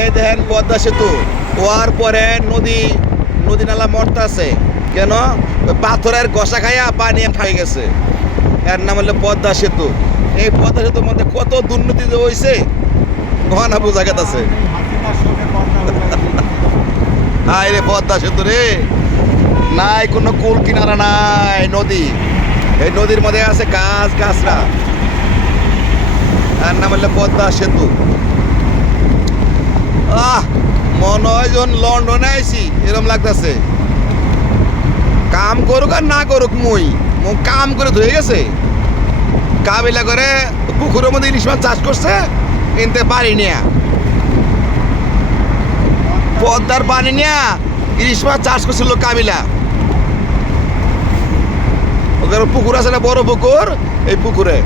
এই দেখেন পদ্মা সেতু হওয়ার পরে নদী নালা মরতাছে কেন? ওই পাথরের গসা খাইয়া পানি খাই গেছে। এর নাম হলো পদ্মা সেতু। এই পদ্মা সেতুর মধ্যে কত দুর্নীতি যে হয়েছে না বোঝা গেছে। হাই রে পদ্মা সেতু রে, নাই কোনো কুল কিনারা নাই, নদী। এই নদীর মধ্যে আছে গাছ গাছরা। এর নাম হলো পদ্মা সেতু। মনে হয় যখন লন্ডনে আইছি এরকম লাগতেছে। কাম করুক আর না করুক মুই কাম করে ধুয়ে গেছে। কাবিলা করে পুকুরের মধ্যে ইলিশ মাছ চাষ করছে, কিনতে পারি নিয়া পদ্মার পানি নিয়া ইলিশ মাছ চাষ করছিল কাবিলা। ওদের পুকুর আছে না, বড় পুকুর, এই পুকুরে